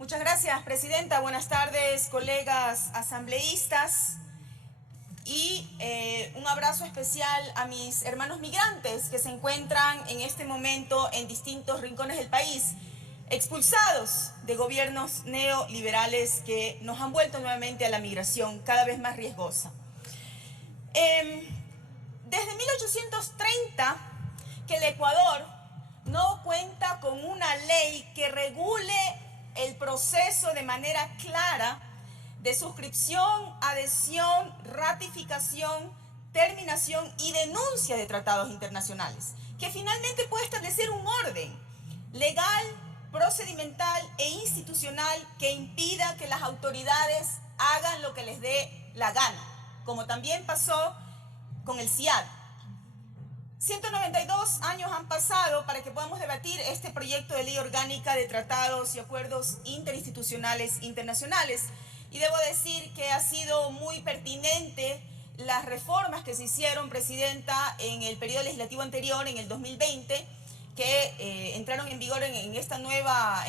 Muchas gracias, Presidenta. Buenas tardes, colegas asambleístas. Y un abrazo especial a mis hermanos migrantes que se encuentran en este momento en distintos rincones del país, expulsados de gobiernos neoliberales que nos han vuelto nuevamente a la migración cada vez más riesgosa. Desde 1830 que el Ecuador no cuenta con una ley que regule el proceso de manera clara de suscripción, adhesión, ratificación, terminación y denuncia de tratados internacionales, que finalmente puede establecer un orden legal, procedimental e institucional que impida que las autoridades hagan lo que les dé la gana, como también pasó con el CIAD. 192 años han pasado para que podamos debatir este proyecto de ley orgánica de tratados y acuerdos interinstitucionales internacionales. Y debo decir que ha sido muy pertinente las reformas que se hicieron, Presidenta, en el periodo legislativo anterior, en el 2020, que entraron en vigor en esta nueva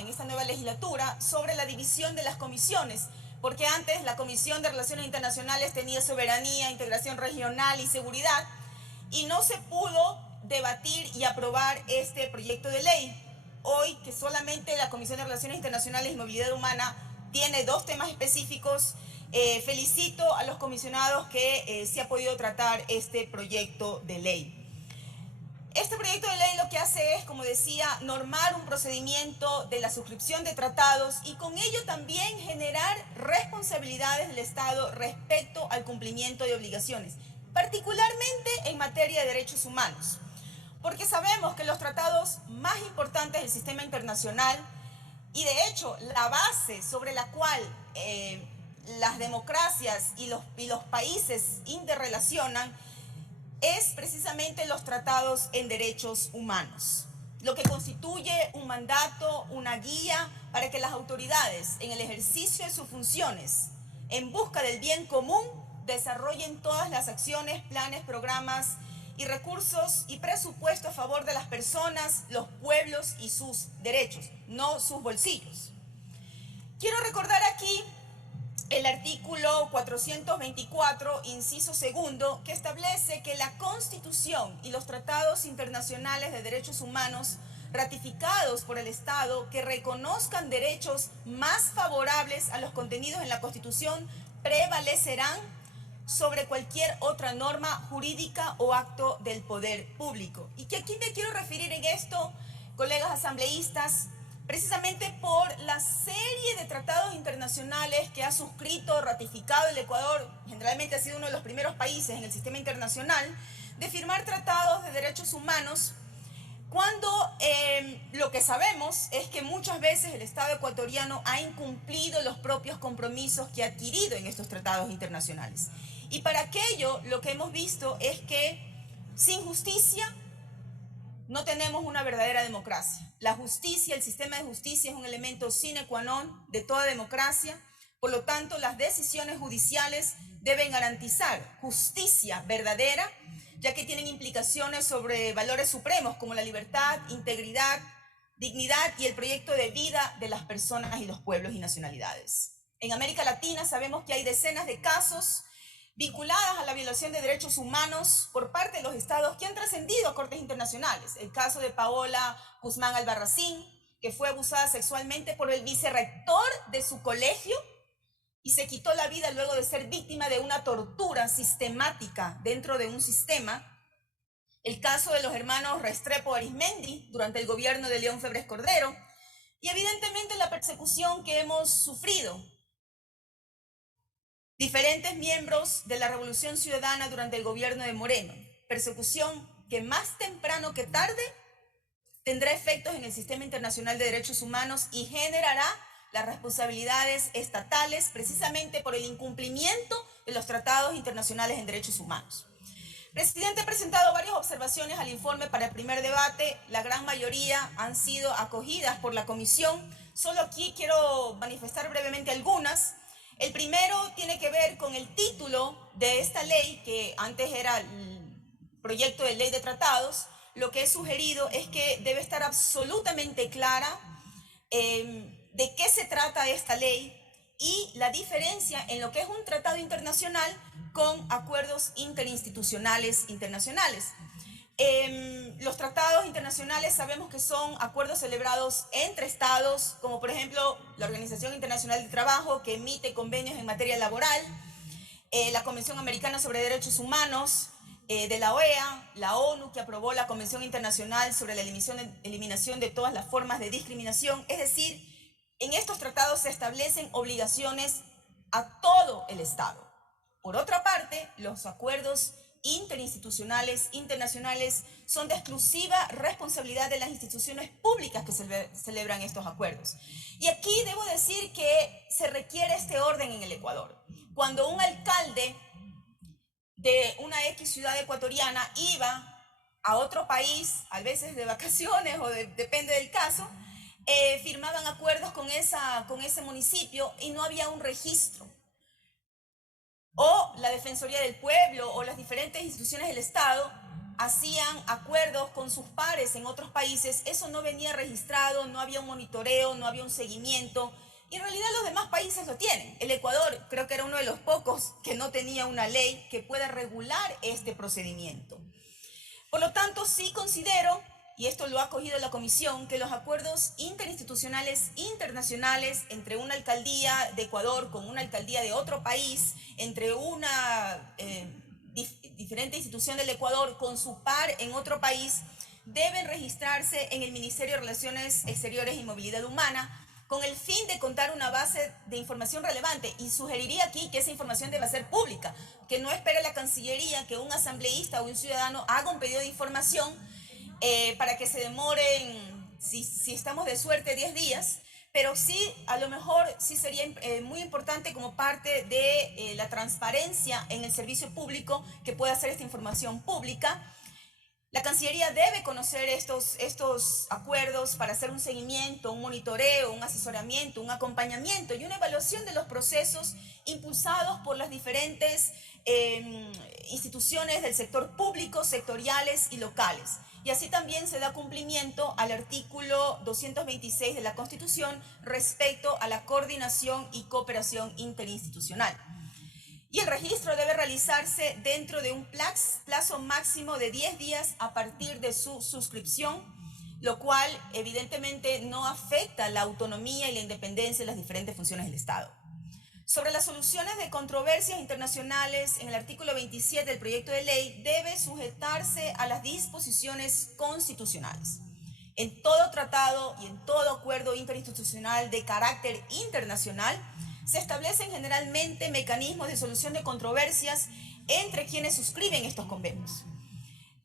legislatura, sobre la división de las comisiones, porque antes la Comisión de Relaciones Internacionales tenía soberanía, integración regional y seguridad, y no se pudo debatir y aprobar este proyecto de ley. Hoy, que solamente la Comisión de Relaciones Internacionales y Movilidad Humana tiene dos temas específicos, felicito a los comisionados que se ha podido tratar este proyecto de ley. Este proyecto de ley lo que hace es, como decía, normar un procedimiento de la suscripción de tratados y con ello también generar responsabilidades del Estado respecto al cumplimiento de obligaciones, particularmente en materia de derechos humanos, porque sabemos que los tratados más importantes del sistema internacional y de hecho la base sobre la cual las democracias y los países interrelacionan es precisamente los tratados en derechos humanos, lo que constituye un mandato, una guía para que las autoridades, en el ejercicio de sus funciones, en busca del bien común, desarrollen todas las acciones, planes, programas y recursos y presupuesto a favor de las personas, los pueblos y sus derechos, no sus bolsillos. Quiero recordar aquí el artículo 424, inciso segundo, que establece que la Constitución y los tratados internacionales de derechos humanos ratificados por el Estado que reconozcan derechos más favorables a los contenidos en la Constitución prevalecerán sobre cualquier otra norma jurídica o acto del poder público. Y que aquí me quiero referir en esto, colegas asambleístas, precisamente por la serie de tratados internacionales que ha suscrito, ratificado el Ecuador. Generalmente ha sido uno de los primeros países en el sistema internacional de firmar tratados de derechos humanos, cuando lo que sabemos es que muchas veces el Estado ecuatoriano ha incumplido los propios compromisos que ha adquirido en estos tratados internacionales. Y para aquello lo que hemos visto es que sin justicia no tenemos una verdadera democracia. La justicia, el sistema de justicia es un elemento sine qua non de toda democracia. Por lo tanto, las decisiones judiciales deben garantizar justicia verdadera, ya que tienen implicaciones sobre valores supremos como la libertad, integridad, dignidad y el proyecto de vida de las personas y los pueblos y nacionalidades. En América Latina sabemos que hay decenas de casos vinculadas a la violación de derechos humanos por parte de los estados que han trascendido a cortes internacionales. El caso de Paola Guzmán Albarracín, que fue abusada sexualmente por el vicerrector de su colegio y se quitó la vida luego de ser víctima de una tortura sistemática dentro de un sistema. El caso de los hermanos Restrepo Arizmendi durante el gobierno de León Febres Cordero y evidentemente la persecución que hemos sufrido diferentes miembros de la Revolución Ciudadana durante el gobierno de Moreno, persecución que más temprano que tarde tendrá efectos en el sistema internacional de derechos humanos y generará las responsabilidades estatales precisamente por el incumplimiento de los tratados internacionales en derechos humanos. El presidente ha presentado varias observaciones al informe para el primer debate, la gran mayoría han sido acogidas por la comisión. Solo aquí quiero manifestar brevemente algunas. El primero tiene que ver con el título de esta ley, que antes era el proyecto de ley de tratados. Lo que he sugerido es que debe estar absolutamente clara, de qué se trata esta ley y la diferencia en lo que es un tratado internacional con acuerdos interinstitucionales internacionales. Los tratados internacionales sabemos que son acuerdos celebrados entre estados, como por ejemplo la Organización Internacional del Trabajo, que emite convenios en materia laboral, la Convención Americana sobre Derechos Humanos, de la OEA, la ONU, que aprobó la Convención Internacional sobre la eliminación de todas las formas de discriminación. Es decir, en estos tratados se establecen obligaciones a todo el Estado. Por otra parte, los acuerdos interinstitucionales, internacionales, son de exclusiva responsabilidad de las instituciones públicas que celebran estos acuerdos. Y aquí debo decir que se requiere este orden en el Ecuador. Cuando un alcalde de una X ciudad ecuatoriana iba a otro país, a veces de vacaciones o depende del caso, firmaban acuerdos con ese municipio y no había un registro. O la Defensoría del Pueblo o las diferentes instituciones del Estado hacían acuerdos con sus pares en otros países, eso no venía registrado, no había un monitoreo, no había un seguimiento, y en realidad los demás países lo tienen. El Ecuador creo que era uno de los pocos que no tenía una ley que pueda regular este procedimiento. Por lo tanto, sí considero, y esto lo ha acogido la Comisión, que los acuerdos interinstitucionales internacionales entre una alcaldía de Ecuador con una alcaldía de otro país, entre una diferente institución del Ecuador con su par en otro país, deben registrarse en el Ministerio de Relaciones Exteriores y Movilidad Humana, con el fin de contar una base de información relevante. Y sugeriría aquí que esa información deba ser pública, que no espere la Cancillería que un asambleísta o un ciudadano haga un pedido de información para que se demoren, si estamos de suerte, 10 días, pero sí, a lo mejor sí sería muy importante como parte de la transparencia en el servicio público que pueda hacer esta información pública. La Cancillería debe conocer estos acuerdos para hacer un seguimiento, un monitoreo, un asesoramiento, un acompañamiento y una evaluación de los procesos impulsados por las diferentes instituciones del sector público, sectoriales y locales. Y así también se da cumplimiento al artículo 226 de la Constitución respecto a la coordinación y cooperación interinstitucional. Y el registro debe realizarse dentro de un plazo máximo de 10 días a partir de su suscripción, lo cual evidentemente no afecta la autonomía y la independencia de las diferentes funciones del Estado. Sobre las soluciones de controversias internacionales, en el artículo 27 del proyecto de ley debe sujetarse a las disposiciones constitucionales. En todo tratado y en todo acuerdo interinstitucional de carácter internacional se establecen generalmente mecanismos de solución de controversias entre quienes suscriben estos convenios.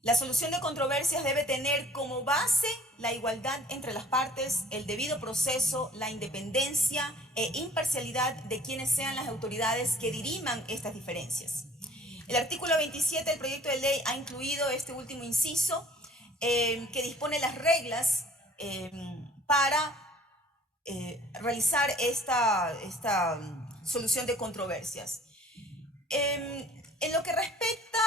La solución de controversias debe tener como base la igualdad entre las partes, el debido proceso, la independencia e imparcialidad de quienes sean las autoridades que diriman estas diferencias. El artículo 27 del proyecto de ley ha incluido este último inciso que dispone las reglas para realizar esta solución de controversias. En lo que respecta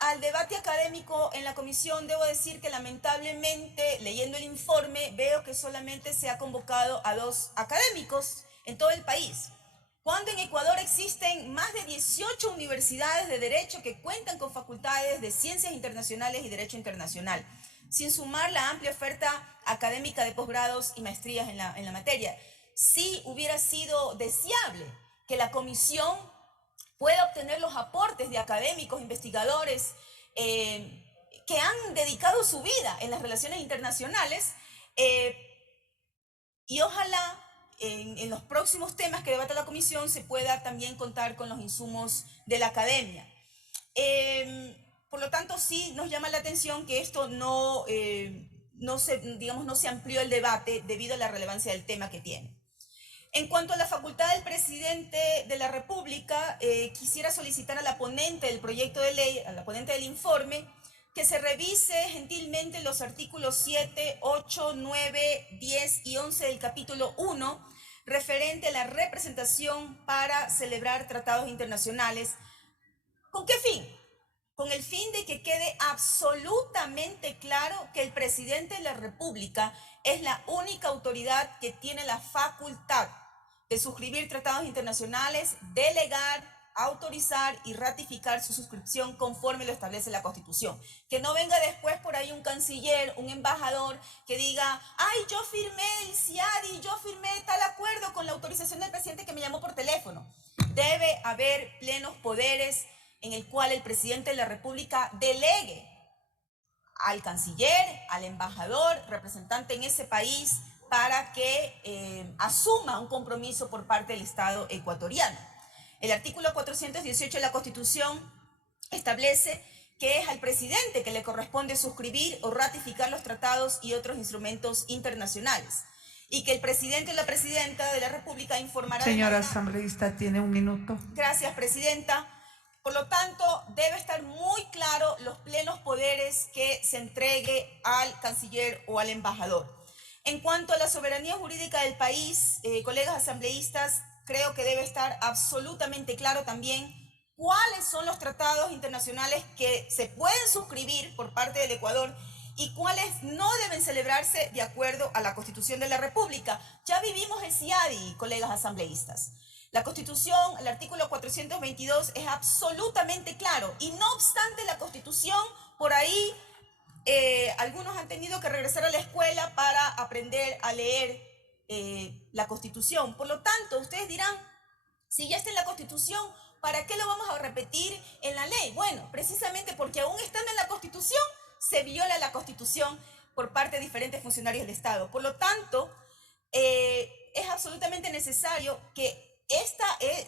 al debate académico en la comisión, debo decir que lamentablemente, leyendo el informe, veo que solamente se ha convocado a 2 académicos en todo el país, cuando en Ecuador existen más de 18 universidades de derecho que cuentan con facultades de ciencias internacionales y derecho internacional, sin sumar la amplia oferta académica de posgrados y maestrías en la materia. Sí hubiera sido deseable que la comisión pueda obtener los aportes de académicos, investigadores que han dedicado su vida en las relaciones internacionales y ojalá en los próximos temas que debata la comisión se pueda también contar con los insumos de la academia. Por lo tanto, sí nos llama la atención que esto no se amplió el debate debido a la relevancia del tema que tiene. En cuanto a la facultad del presidente de la República, quisiera solicitar a la ponente del proyecto de ley, a la ponente del informe, que se revise gentilmente los artículos 7, 8, 9, 10 y 11 del capítulo 1, referente a la representación para celebrar tratados internacionales. ¿Con qué fin? con el fin de que quede absolutamente claro que el presidente de la República es la única autoridad que tiene la facultad de suscribir tratados internacionales, delegar, autorizar y ratificar su suscripción conforme lo establece la Constitución. Que no venga después por ahí un canciller, un embajador que diga, ay, yo firmé el CIADI, yo firmé tal acuerdo con la autorización del presidente que me llamó por teléfono. Debe haber plenos poderes en el cual el presidente de la República delegue al canciller, al embajador, representante en ese país, para que asuma un compromiso por parte del Estado ecuatoriano. El artículo 418 de la Constitución establece que es al presidente que le corresponde suscribir o ratificar los tratados y otros instrumentos internacionales, y que el presidente o la presidenta de la República informará... Señora asambleísta, tiene un minuto. Gracias, presidenta. Por lo tanto, debe estar muy claro los plenos poderes que se entregue al canciller o al embajador. En cuanto a la soberanía jurídica del país, colegas asambleístas, creo que debe estar absolutamente claro también cuáles son los tratados internacionales que se pueden suscribir por parte del Ecuador y cuáles no deben celebrarse de acuerdo a la Constitución de la República. Ya vivimos el CIADI, colegas asambleístas. La Constitución, el artículo 422, es absolutamente claro, y no obstante la Constitución, por ahí algunos han tenido que regresar a la escuela para aprender a leer la Constitución. Por lo tanto, ustedes dirán, si ya está en la Constitución, ¿para qué lo vamos a repetir en la ley? Bueno, precisamente porque aún estando en la Constitución, se viola la Constitución por parte de diferentes funcionarios del Estado. Por lo tanto, es absolutamente necesario que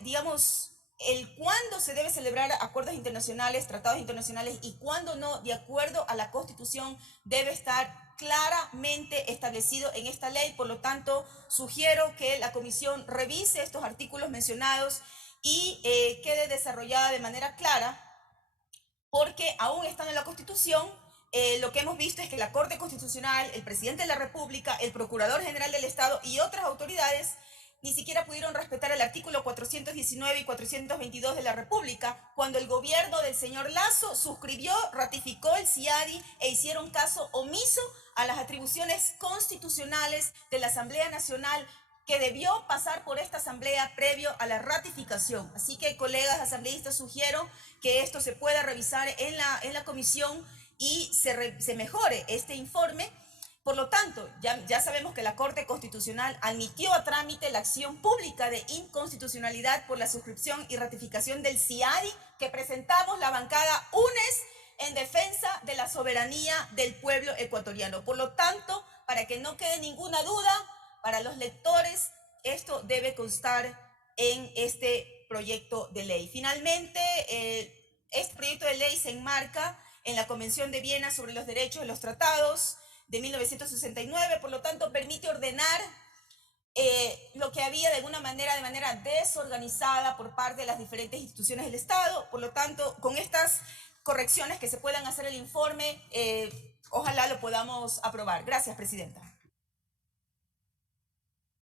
digamos, el cuándo se debe celebrar acuerdos internacionales, tratados internacionales y cuándo no, de acuerdo a la Constitución, debe estar claramente establecido en esta ley. Por lo tanto, sugiero que la comisión revise estos artículos mencionados y quede desarrollada de manera clara, porque aún estando en la Constitución, lo que hemos visto es que la Corte Constitucional, el presidente de la República, el Procurador General del Estado y otras autoridades ni siquiera pudieron respetar el artículo 419 y 422 de la República, cuando el gobierno del señor Lasso suscribió, ratificó el CIADI e hicieron caso omiso a las atribuciones constitucionales de la Asamblea Nacional, que debió pasar por esta asamblea previo a la ratificación. Así que, colegas asambleístas, sugiero que esto se pueda revisar en la comisión y se mejore este informe. Por lo tanto, ya sabemos que la Corte Constitucional admitió a trámite la acción pública de inconstitucionalidad por la suscripción y ratificación del CIADI que presentamos la bancada UNES en defensa de la soberanía del pueblo ecuatoriano. Por lo tanto, para que no quede ninguna duda, para los lectores, esto debe constar en este proyecto de ley. Finalmente, este proyecto de ley se enmarca en la Convención de Viena sobre los Derechos de los Tratados de 1969, por lo tanto permite ordenar lo que había de alguna manera, de manera desorganizada por parte de las diferentes instituciones del Estado. Por lo tanto, con estas correcciones que se puedan hacer el informe, ojalá lo podamos aprobar. Gracias, presidenta.